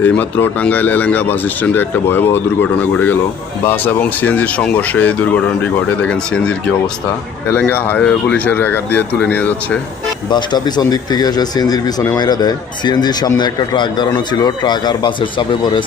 এইমাত্র টাঙ্গাইল এলেঙ্গা বাস স্ট্যান্ডে একটা ভয়াবহ দুর্ঘটনা ঘটে গেল। বাস এবং সিএনজির সংঘর্ষে এই দুর্ঘটনাটি ঘটে। দেখেন সিএনজির কি অবস্থা। এলেঙ্গা হাইওয়ে পুলিশের রেগার দিয়ে তুলে নিয়ে যাচ্ছে। বাসটা পিছন দিক থেকে এসে সিএনজির পিছনে মাইরা দেয়। সিএনজির সামনে একটা ট্রাক দাঁড়ানো ছিল, ট্রাক আর বাসের চাপে পড়ে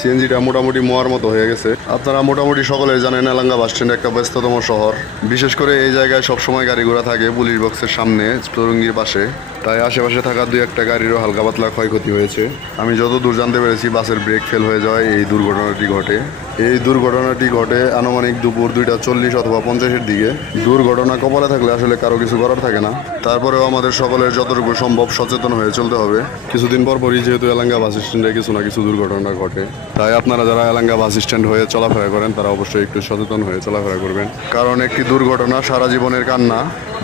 সিএনজিটা মোটামুটি মোয়ার মতো হয়ে গেছে। আপনারা মোটামুটি সকলে জানেন এলেঙ্গা বাস স্ট্যান্ড একটা ব্যস্ততম শহর। বিশেষ করে এই জায়গায় সবসময় গাড়ি ঘোড়া থাকে পুলিশ বক্সের সামনে, চৌরঙ্গির পাশে। তাই আশেপাশে থাকা দুই একটা গাড়িরও হালকা পাতলা ক্ষয়ক্ষতি হয়েছে। আমি যতদূর জানতে পেরেছি বাসের ব্রেক ফেল হয়ে যাওয়ায় এই দুর্ঘটনাটি ঘটে। এই দুর্ঘটনাটি ঘটে আনুমানিক দুপুর 2:40 অথবা 50-এর দিকে। দুর্ঘটনা কপালে থাকলে আসলে কারো কিছু করার থাকে না। তারপরেও আমাদের সকলের যতটুকু সম্ভব সচেতন হয়ে চলতে হবে। কিছুদিন পরই যেহেতু এলেঙ্গা বাস স্ট্যান্ডে কিছু না কিছু দুর্ঘটনা ঘটে, তাই আপনারা যারা এলেঙ্গা বাস স্ট্যান্ড হয়ে চলাফেরা করেন তারা অবশ্যই একটু সচেতন হয়ে চলাফেরা করবেন। কারণ একটি দুর্ঘটনা সারা জীবনের কান্না।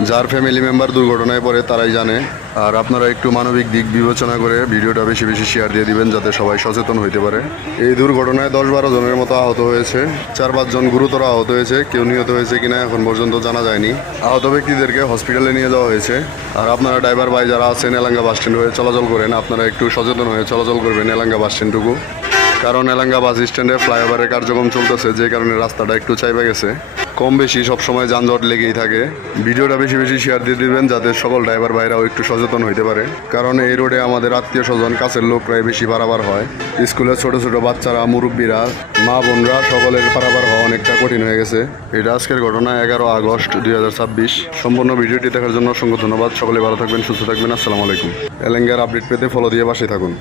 যার ফ্যামিলি মেম্বার দুর্ঘটনায় পড়ে তারাই জানে। আর আপনারা একটু মানবিক দিক বিবেচনা করে ভিডিওটা বেশি বেশি শেয়ার দিয়ে দিবেন যাতে সবাই সচেতন হইতে পারে। এই দুর্ঘটনায় 10-12 জনের মতো আহত হয়েছে, 4-5 জন গুরুতর আহত হয়েছে। কেউ নিহত হয়েছে কিনা এখন পর্যন্ত জানা যায়নি। আহত ব্যক্তিদেরকে হসপিটালে নিয়ে যাওয়া হয়েছে। আর আপনারা ড্রাইভার ভাই যারা আছেন এলেঙ্গা বাস স্ট্যান্ড হয়ে চলাচল করেন, আপনারা একটু সচেতন হয়ে চলাচল করবেন এলেঙ্গা বাস স্ট্যান্ডটুকু। কারণ এলেঙ্গা বাস স্ট্যান্ডে ফ্লাইওভারের কার্যক্রম চলতেছে, যে কারণে রাস্তাটা একটু চাইবে গেছে। কম বেশি সবসময় যানজট লেগেই থাকে। ভিডিওটা বেশি বেশি শেয়ার দিয়ে দিবেন যাতে সকল ড্রাইভার ভাইরাও একটু সচেতন হইতে পারে। কারণ এই রোডে আমাদের আত্মীয় স্বজন কাছের লোকরাই বেশি পারাবার হয়। স্কুলের ছোট ছোট বাচ্চারা, মুরব্বীরা, মা বোনরা সকলের পারাবার হওয়া অনেকটা কঠিন হয়ে গেছে। এটা আজকের ঘটনা 11 আগস্ট 2026। সম্পূর্ণ ভিডিওটি দেখার জন্য অসংখ্য ধন্যবাদ। সকলে ভালো থাকবেন, সুস্থ থাকবেন। আসসালামু আলাইকুম। এলেঙ্গার আপডেট পেতে ফলো দিয়ে পাশে থাকুন।